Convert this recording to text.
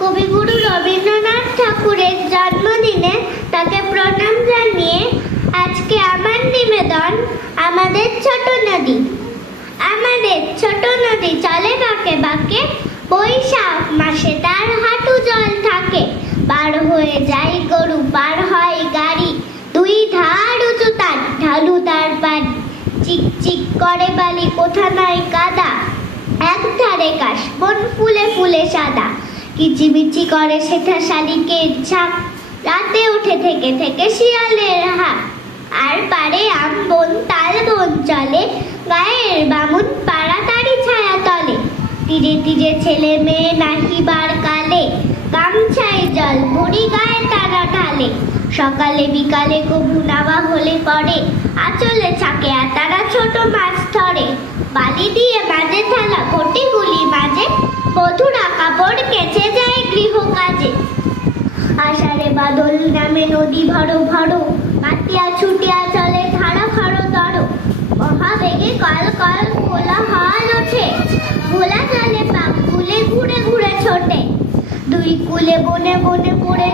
কবিগুরু রবীন্দ্রনাথ ঠাকুরের জন্মদিনে তাকে প্রণাম জানিয়ে আজকে আমার নিবেদন, আমাদের ছোট নদী। আমাদের ছোট নদী চলে বাঁকে বাঁকে, বৈশাখ মাসে তার হাঁটু জল থাকে। পার হয়ে যায় গরু, পার হয় গাড়ি। দুই ধার উঁচু তার ঢালু তার চিক চিক করে বালি, কোথা নাই কাদা। এক ধারে কাশ, বন ফুলে ফুলে সাদা। কিচিমিচি করে সেটা শালিকের ঝাঁক রাতে উঠে থেকে থেকে শিয়ালের হাঁক আর পারে আম বন তাল বন চলে, গায়ের বামুন পাড়া তারি ছায়া তলে। তীরে তীরে ছেলে মেয়ে নাহিবার কালে, গামছায় জল বুড়ি গায়ে তারা ঢালে। সকালে বিকালে কবু নাওয়া হলে পরে, আচলে ছাকে আর তারা ছোট মাছ ধরে। বালি দিয়ে মাঝে থালা ঘটি গুলি মাঝে বধুরা বাদল নামে নদী ভরো ভরো কাটিয়া ছুটিয়া চলে ধারা খরো দরো মহাবেগে কল কল কোলা হল ওঠে, ভোলা জলে পাক কুলে ঘুরে ঘুরে ছোটে। দুই কুলে বনে বনে পড়ে